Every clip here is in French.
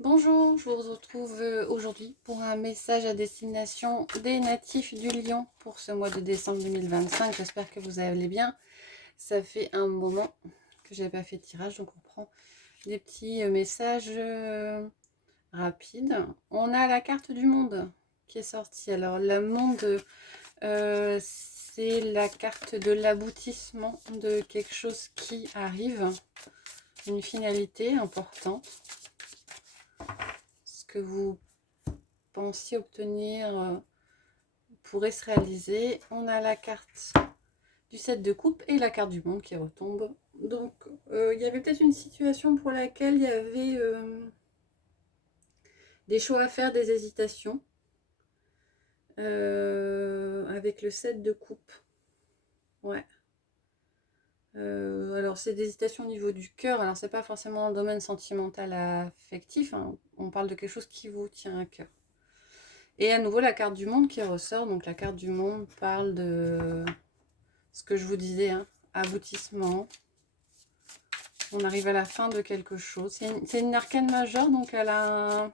Bonjour, je vous retrouve aujourd'hui pour un message à destination des natifs du Lion pour ce mois de décembre 2025. J'espère que vous allez bien. Ça fait un moment que j'avais pas fait de tirage, donc on prend des petits messages rapides. On a la carte du monde qui est sortie. Alors, le monde, c'est la carte de l'aboutissement de quelque chose qui arrive, une finalité importante. Ce que vous pensiez obtenir pourrait se réaliser. On a la carte du 7 de coupe et la carte du monde qui retombe. Donc, il y avait peut-être une situation pour laquelle il y avait des choix à faire, des hésitations. Avec le 7 de coupe. Ouais. Alors, c'est des hésitations au niveau du cœur. Alors, c'est pas forcément dans le domaine sentimental affectif, hein. On parle de quelque chose qui vous tient à cœur. Et à nouveau, la carte du monde qui ressort. Donc, la carte du monde parle de ce que je vous disais, hein, aboutissement. On arrive à la fin de quelque chose. C'est une arcane majeure, donc elle a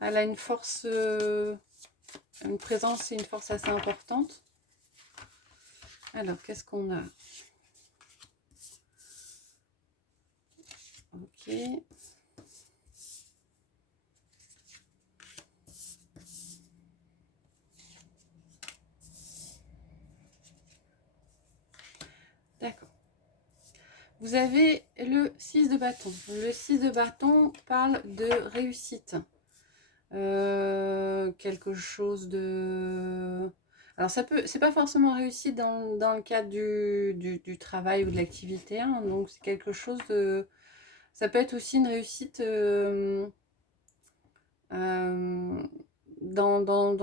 une force, une présence et une force assez importante. Alors, qu'est-ce qu'on a? Ok. D'accord. Vous avez le 6 de bâton. Le 6 de bâton parle de réussite. Quelque chose de... Alors, c'est pas forcément réussite dans le cadre du travail ou de l'activité, hein, donc c'est quelque chose de... Ça peut être aussi une réussite dans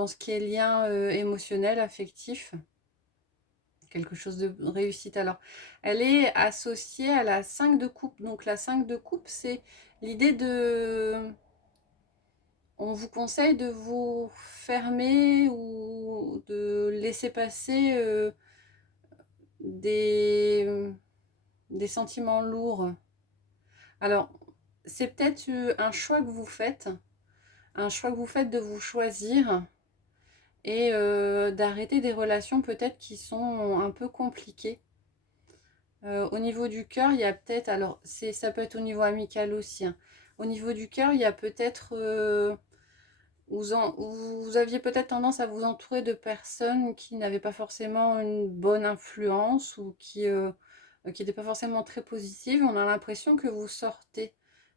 ce qui est lien émotionnel, affectif. Quelque chose de réussite. Alors, elle est associée à la 5 de coupe. Donc, la 5 de coupe, c'est l'idée de... On vous conseille de vous fermer ou de laisser passer des, des sentiments lourds. Alors, c'est peut-être un choix que vous faites. Un choix que vous faites de vous choisir et d'arrêter des relations peut-être qui sont un peu compliquées. Au niveau du cœur, il y a peut-être, alors ça peut être au niveau amical aussi, hein. Au niveau du cœur, il y a peut-être, vous aviez peut-être tendance à vous entourer de personnes qui n'avaient pas forcément une bonne influence ou qui n'étaient pas forcément très positives. On a l'impression que vous sortez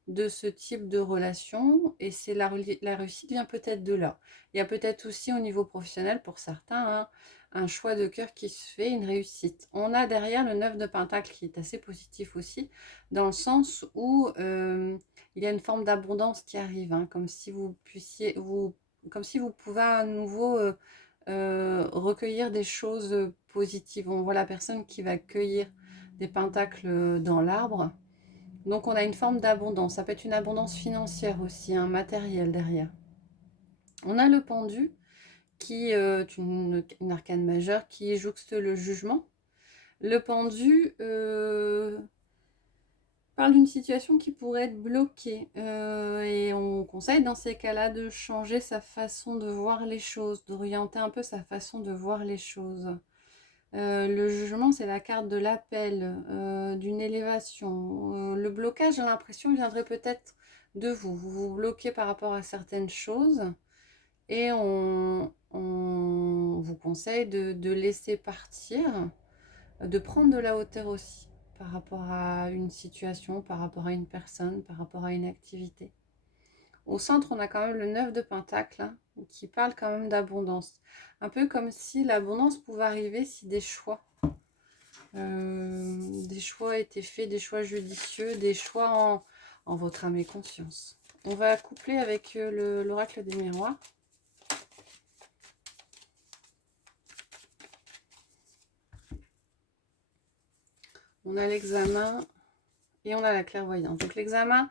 de ce type de relation et c'est la réussite vient peut-être de là. Il y a peut-être aussi au niveau professionnel pour certains, hein, un choix de cœur qui se fait, une réussite. On a derrière le 9 de Pentacle qui est assez positif aussi, dans le sens où il y a une forme d'abondance qui arrive, hein, comme si vous puissiez, comme si vous pouvez à nouveau recueillir des choses positives. On voit la personne qui va cueillir des pentacles dans l'arbre. Donc on a une forme d'abondance. Ça peut être une abondance financière aussi, un matériel derrière. On a le pendu qui est une arcane majeure qui jouxte le jugement. Le pendu parle d'une situation qui pourrait être bloquée et on conseille dans ces cas-là de changer sa façon de voir les choses, d'orienter un peu sa façon de voir les choses. Le jugement, c'est la carte de l'appel, d'une élévation. Le blocage, j'ai l'impression, viendrait peut-être de vous. Vous vous bloquez par rapport à certaines choses et on vous conseille de laisser partir, de prendre de la hauteur aussi par rapport à une situation, par rapport à une personne, par rapport à une activité. Au centre, on a quand même le 9 de Pentacle, hein, qui parle quand même d'abondance. Un peu comme si l'abondance pouvait arriver si des choix étaient faits, des choix judicieux, des choix en votre âme et conscience. On va coupler avec l'oracle des miroirs. On a l'examen et on a la clairvoyance. Donc l'examen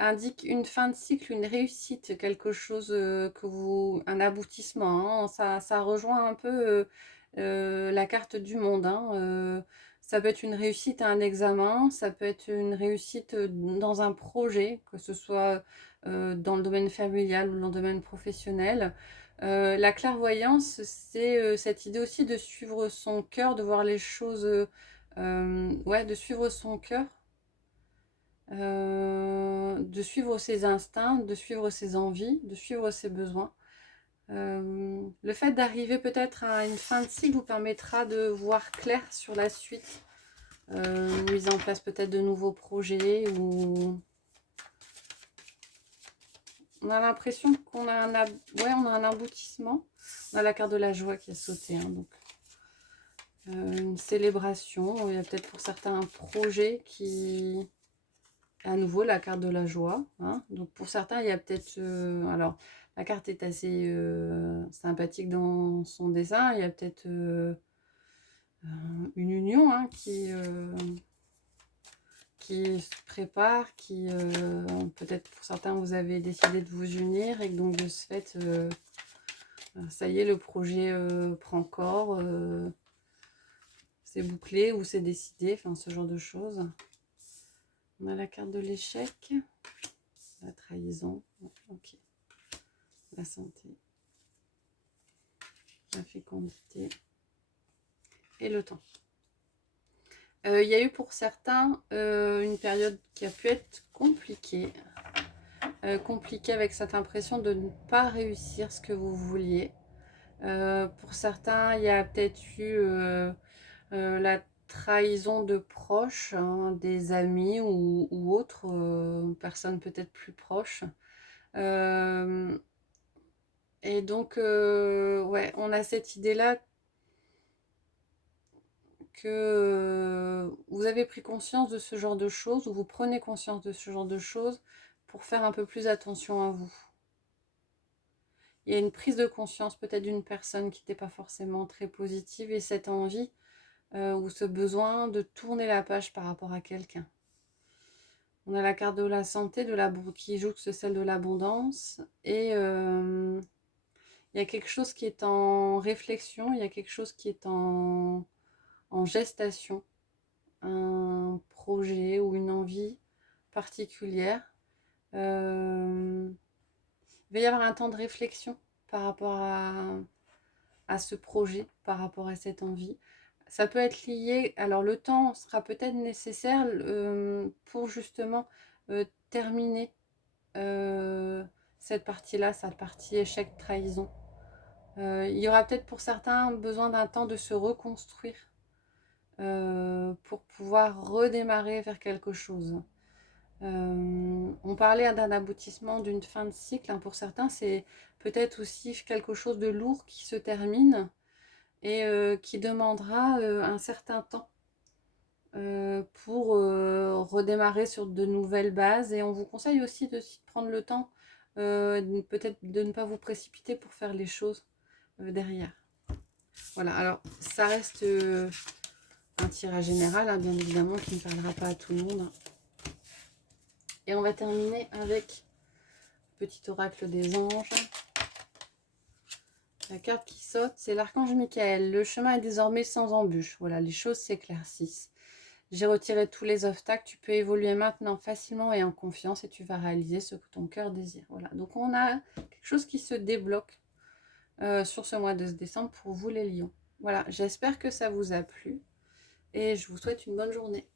indique une fin de cycle, une réussite, quelque chose un aboutissement, hein. Ça rejoint un peu la carte du monde, hein. Ça peut être une réussite à un examen, ça peut être une réussite dans un projet, que ce soit dans le domaine familial ou dans le domaine professionnel. La clairvoyance, c'est cette idée aussi de suivre son cœur, de voir les choses, ouais, de suivre son cœur, de suivre ses instincts, de suivre ses envies, de suivre ses besoins. Le fait d'arriver peut-être à une fin de cycle vous permettra de voir clair sur la suite. Mise en place peut-être de nouveaux projets, ou on a l'impression qu'on a ouais, on a un aboutissement. On a la carte de la joie qui a sauté, hein, donc une célébration. Il y a peut-être pour certains un projet qui, à nouveau la carte de la joie, hein. Donc pour certains il y a peut-être alors la carte est assez sympathique dans son dessin. Il y a peut-être une union, hein, qui se prépare, qui peut-être pour certains vous avez décidé de vous unir, et que donc de ce fait ça y est, le projet prend corps, c'est bouclé ou c'est décidé, enfin ce genre de choses. On a la carte de l'échec, la trahison, ok, la santé, la fécondité et le temps. Il y a eu pour certains une période qui a pu être compliquée, avec cette impression de ne pas réussir ce que vous vouliez. Pour certains, il y a peut-être eu la trahison de proches, hein, des amis ou autres personnes peut-être plus proches. Et donc, ouais, on a cette idée-là que vous avez pris conscience de ce genre de choses, ou vous prenez conscience de ce genre de choses pour faire un peu plus attention à vous. Il y a une prise de conscience peut-être d'une personne qui n'était pas forcément très positive, et cette envie ou ce besoin de tourner la page par rapport à quelqu'un. On a la carte de la santé, qui jouxte celle de l'abondance, et il y a quelque chose qui est en réflexion, il y a quelque chose qui est en gestation, un projet ou une envie particulière. Il va y avoir un temps de réflexion par rapport à ce projet, par rapport à cette envie. Ça peut être lié, alors le temps sera peut-être nécessaire pour justement terminer cette partie-là, cette partie échec, trahison. Il y aura peut-être pour certains besoin d'un temps de se reconstruire pour pouvoir redémarrer vers quelque chose. On parlait d'un aboutissement, d'une fin de cycle, hein. Pour certains, c'est peut-être aussi quelque chose de lourd qui se termine et qui demandera un certain temps pour redémarrer sur de nouvelles bases. Et on vous conseille aussi de prendre le temps, peut-être de ne pas vous précipiter pour faire les choses derrière. Voilà, alors ça reste un tirage général, hein, bien évidemment, qui ne parlera pas à tout le monde. Et on va terminer avec le petit oracle des anges. La carte qui saute, c'est l'archange Michael. Le chemin est désormais sans embûche. Voilà, les choses s'éclaircissent. J'ai retiré tous les obstacles. Tu peux évoluer maintenant facilement et en confiance, et tu vas réaliser ce que ton cœur désire. Voilà, donc on a quelque chose qui se débloque sur ce mois de décembre pour vous les lions. Voilà, j'espère que ça vous a plu et je vous souhaite une bonne journée.